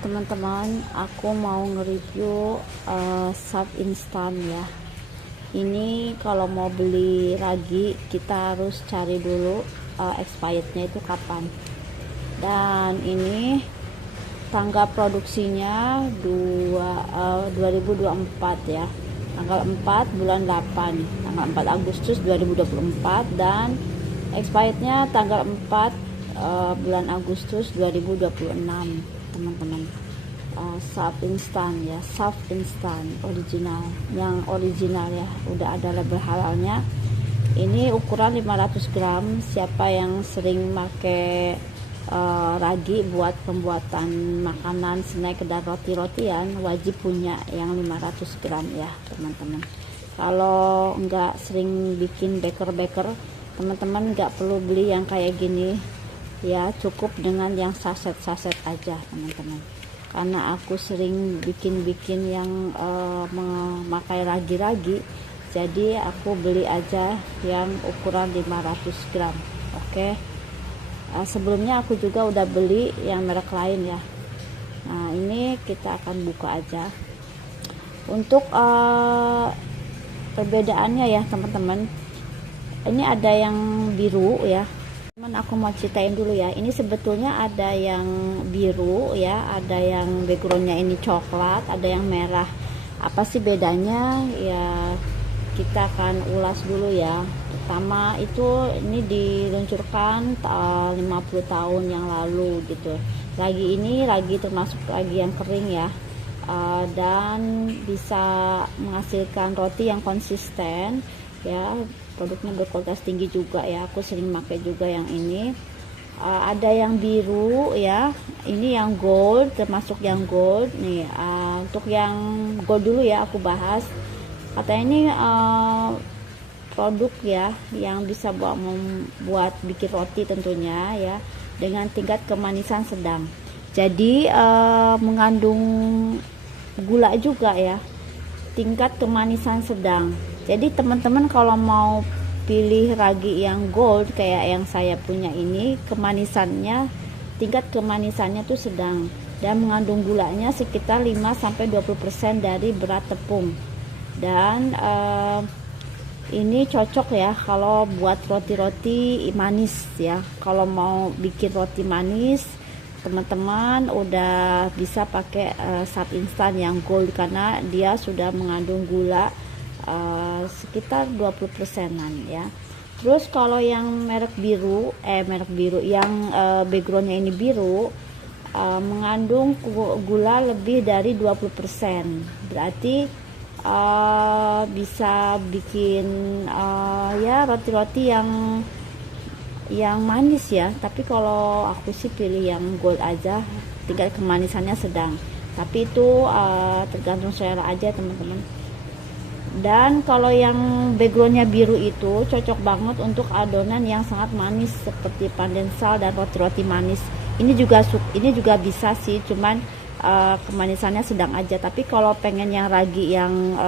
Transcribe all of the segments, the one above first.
Teman-teman, aku mau nge-review sub instan ya. Ini kalau mau beli ragi kita harus cari dulu expirednya itu kapan. Dan ini tanggal produksinya 2024 ya. Tanggal 4 bulan 8, tanggal 4 Agustus 2024, dan expirednya tanggal 4 bulan Agustus 2026 teman-teman. Sub instan ya, sub instan original, yang original ya, udah ada label halalnya. Ini ukuran 500 gram. Siapa yang sering pakai ragi buat pembuatan makanan, snack dan roti-rotian wajib punya yang 500 gram ya teman-teman. Kalau nggak sering bikin baker-baker, teman-teman nggak perlu beli yang kayak gini ya, cukup dengan yang saset-saset aja teman-teman. Karena aku sering bikin yang memakai ragi-ragi, jadi aku beli aja yang ukuran 500 gram. Oke. Sebelumnya aku juga udah beli yang merek lain ya. Nah, ini kita akan buka aja. Untuk perbedaannya ya teman-teman, ini ada yang biru ya. Aku mau ceritain dulu ya. Ini sebetulnya ada yang biru ya, ada yang backgroundnya ini coklat, ada yang merah. Apa sih bedanya ya, kita akan ulas dulu ya. Pertama itu ini diluncurkan 50 tahun yang lalu gitu. Ragi ini ragi termasuk ragi yang kering ya, dan bisa menghasilkan roti yang konsisten ya. Produknya berkualitas tinggi juga ya, aku sering pakai juga yang ini. Ada yang biru ya, ini yang gold, termasuk yang gold nih. Untuk yang gold dulu ya aku bahas. Katanya ini produk ya yang bisa membuat bikin roti tentunya ya, dengan tingkat kemanisan sedang. Jadi mengandung gula juga ya, tingkat kemanisan sedang. Jadi teman-teman kalau mau pilih ragi yang gold kayak yang saya punya ini, kemanisannya, tingkat kemanisannya tuh sedang, dan mengandung gulanya sekitar 5-20% dari berat tepung. Dan ini cocok ya kalau buat roti-roti manis ya. Kalau mau bikin roti manis, teman-teman udah bisa pakai sub instan yang gold, karena dia sudah mengandung gula sekitar 20%-an ya. Terus kalau yang merek biru yang backgroundnya ini biru, mengandung gula lebih dari 20%. Berarti bisa bikin ya roti-roti yang manis ya. Tapi kalau aku sih pilih yang gold aja, tingkat kemanisannya sedang. Tapi itu tergantung selera aja teman-teman. Dan kalau yang backgroundnya biru itu cocok banget untuk adonan yang sangat manis seperti pandensal dan roti-roti manis. Ini juga bisa sih, cuman kemanisannya sedang aja. Tapi kalau pengen yang ragi yang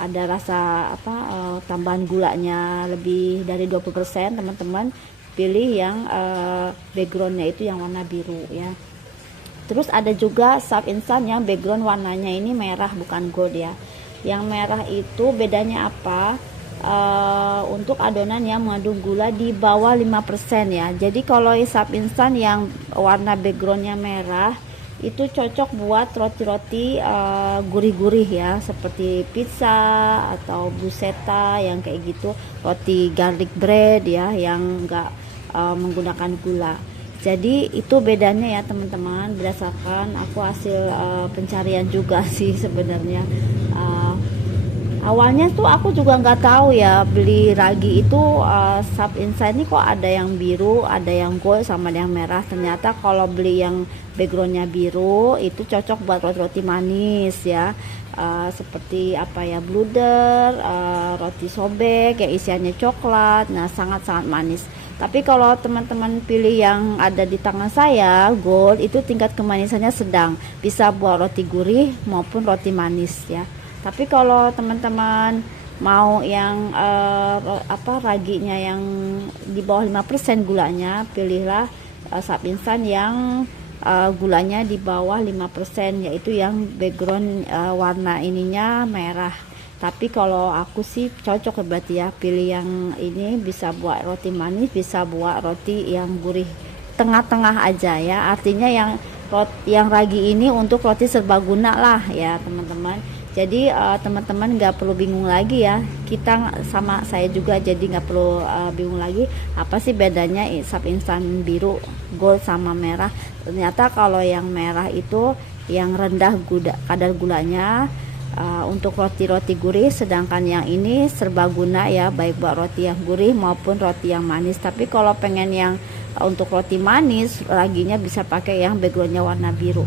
ada rasa tambahan gulanya lebih dari 20%, teman-teman pilih yang backgroundnya itu yang warna biru ya. Terus ada juga sub instan yang background warnanya ini merah, bukan gold ya. Yang merah itu bedanya apa? Untuk adonan yang mengandung gula di bawah 5% ya. Jadi kalau sub instan yang warna backgroundnya merah itu cocok buat roti-roti gurih-gurih ya, seperti pizza atau bruschetta yang kayak gitu, roti garlic bread ya, yang enggak menggunakan gula. Jadi itu bedanya ya teman-teman, berdasarkan aku hasil pencarian juga sih sebenarnya. Awalnya tuh aku juga nggak tahu ya beli ragi itu sub instan ini kok ada yang biru, ada yang gold, sama ada yang merah. Ternyata kalau beli yang backgroundnya biru itu cocok buat roti-roti manis ya, seperti bluder, roti sobek yang isiannya coklat, nah sangat-sangat manis. Tapi kalau teman-teman pilih yang ada di tangan saya, gold, itu tingkat kemanisannya sedang, bisa buat roti gurih maupun roti manis ya. Tapi kalau teman-teman mau yang raginya yang di bawah 5% gulanya, pilihlah sub instan yang gulanya di bawah 5%, yaitu yang background warna ininya merah. Tapi kalau aku sih cocok berarti ya, pilih yang ini, bisa buat roti manis, bisa buat roti yang gurih, tengah-tengah aja ya. Artinya yang ragi ini untuk roti serbaguna lah ya teman-teman. Jadi teman-teman nggak perlu bingung lagi ya, kita sama saya juga jadi nggak perlu bingung lagi apa sih bedanya sap instan biru, gold sama merah. Ternyata kalau yang merah itu yang rendah kadar gulanya, untuk roti-roti gurih, sedangkan yang ini serbaguna ya, baik buat roti yang gurih maupun roti yang manis. Tapi kalau pengen yang untuk roti manis, raginya bisa pakai yang backgroundnya warna biru.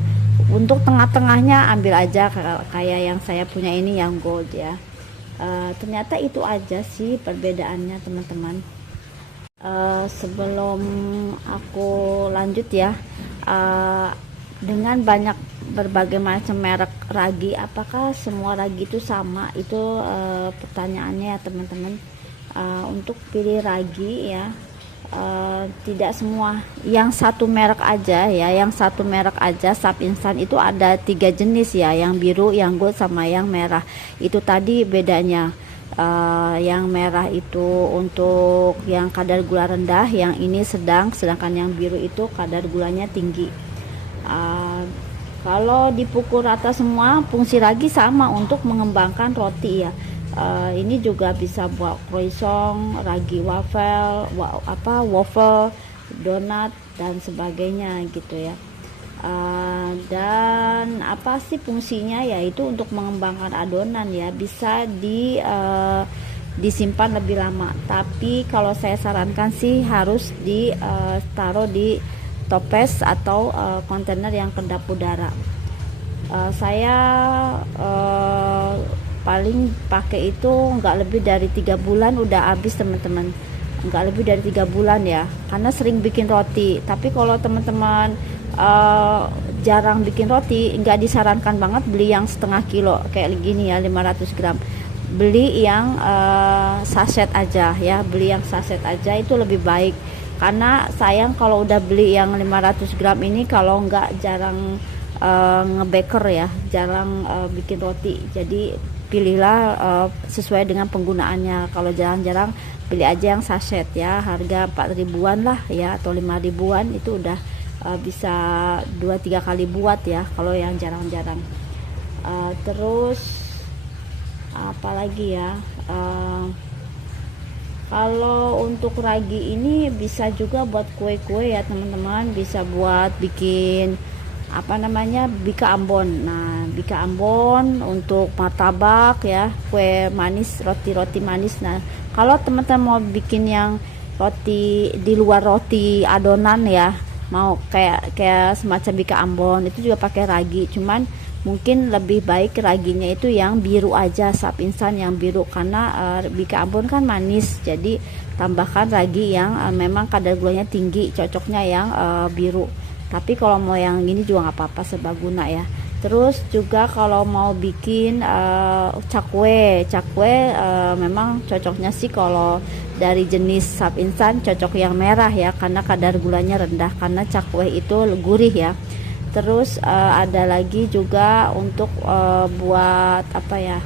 Untuk tengah-tengahnya ambil aja kayak yang saya punya ini yang gold ya. Ternyata itu aja sih perbedaannya teman-teman. Sebelum aku lanjut ya, dengan banyak berbagai macam merek ragi, apakah semua ragi itu sama? Itu pertanyaannya ya teman-teman. Untuk pilih ragi ya, tidak semua yang satu merek aja ya, yang satu merek aja sap instan itu ada 3 jenis ya, yang biru, yang gold sama yang merah. Itu tadi bedanya. Yang merah itu untuk yang kadar gula rendah, yang ini sedang, sedangkan yang biru itu kadar gulanya tinggi. Kalau dipukul rata semua, fungsi ragi sama untuk mengembangkan roti ya. Ini juga bisa buat croissant, ragi waffle, donat dan sebagainya gitu ya. Dan apa sih fungsinya, yaitu untuk mengembangkan adonan ya, bisa disimpan lebih lama. Tapi kalau saya sarankan sih harus ditaruh di toples atau kontainer yang kedap udara. Saya paling pakai itu nggak lebih dari 3 bulan udah habis teman-teman, nggak lebih dari 3 bulan ya, karena sering bikin roti. Tapi kalau teman-teman jarang bikin roti, nggak disarankan banget beli yang setengah kilo kayak gini ya, 500 gram. Beli yang saset aja ya, beli yang saset aja itu lebih baik, karena sayang kalau udah beli yang 500 gram ini, kalau nggak jarang ngebaker ya, jarang bikin roti. Jadi pilihlah sesuai dengan penggunaannya. Kalau jarang-jarang, beli aja yang saset ya, harga 4 ribuan lah ya, atau 5 ribuan itu udah bisa 2-3 kali buat ya kalau yang jarang-jarang. Terus apalagi ya, kalau untuk ragi ini bisa juga buat kue-kue ya teman-teman, bisa buat bikin apa namanya, bika ambon. Nah, bika ambon untuk martabak ya, kue manis, roti-roti manis. Nah, kalau teman-teman mau bikin yang roti di luar roti adonan ya, mau kayak semacam bika ambon, itu juga pakai ragi. Cuman mungkin lebih baik raginya itu yang biru aja, sap instan yang biru, karena bika ambon kan manis. Jadi tambahkan ragi yang memang kadar gulanya tinggi, cocoknya yang biru. Tapi kalau mau yang gini juga nggak apa-apa, serbaguna ya. Terus juga kalau mau bikin cakwe memang cocoknya sih kalau dari jenis sap instan cocok yang merah ya, karena kadar gulanya rendah, karena cakwe itu gurih ya. Terus ada lagi juga untuk buat apa ya,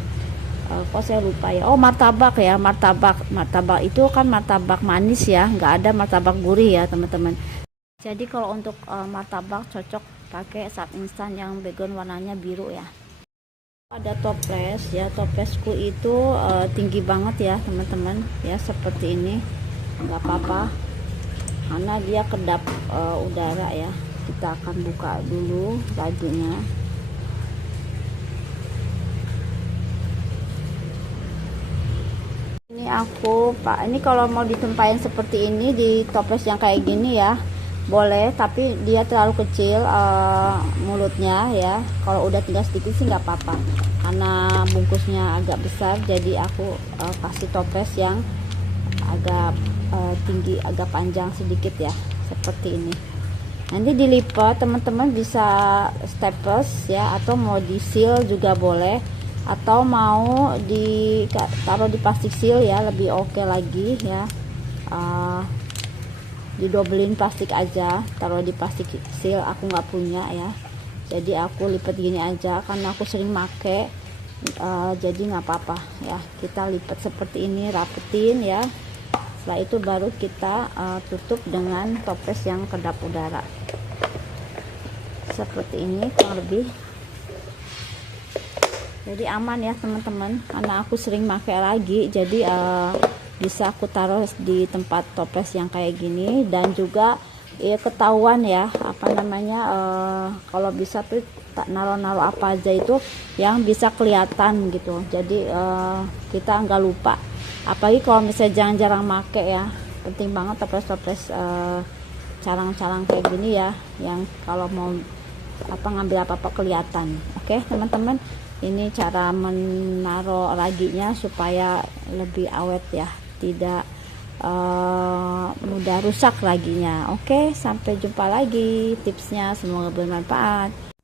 kok saya lupa ya, martabak ya, martabak itu kan martabak manis ya, nggak ada martabak gurih ya teman-teman. Jadi kalau untuk martabak cocok pakai sap instan yang background warnanya biru ya. Ada toples ya, toplesku itu tinggi banget ya teman-teman ya, seperti ini. Nggak apa-apa karena dia kedap udara ya. Kita akan buka dulu raginya. Ini ini kalau mau ditempahin seperti ini di toples yang kayak gini ya, boleh, tapi dia terlalu kecil mulutnya ya. Kalau udah tinggal sedikit sih nggak apa-apa, karena bungkusnya agak besar, jadi aku kasih toples yang agak tinggi, agak panjang sedikit ya, seperti ini. Nanti dilipat, teman-teman bisa staples ya, atau mau di seal juga boleh, atau mau taruh di plastik seal ya, lebih oke lagi ya. didobelin plastik aja, taruh di plastik seal. Aku nggak punya ya, jadi aku lipat gini aja karena aku sering make. Jadi nggak apa-apa ya, kita lipat seperti ini, rapetin ya. Setelah itu baru kita tutup dengan toples yang kedap udara seperti ini kurang lebih. Jadi aman ya teman-teman, karena aku sering pakai lagi, jadi bisa aku taruh di tempat toples yang kayak gini. Dan juga ya ketahuan ya, apa namanya, kalau bisa tuh tak naruh-naruh apa aja itu yang bisa kelihatan gitu. Jadi kita nggak lupa, apalagi kalau misalnya jarang-jarang make ya. Penting banget toples-toples carang-carang kayak gini ya, yang kalau mau ngambil apa-apa kelihatan. Oke teman-teman, ini cara menaruh raginya supaya lebih awet ya, tidak mudah rusak raginya. Oke, sampai jumpa lagi tipsnya, semoga bermanfaat.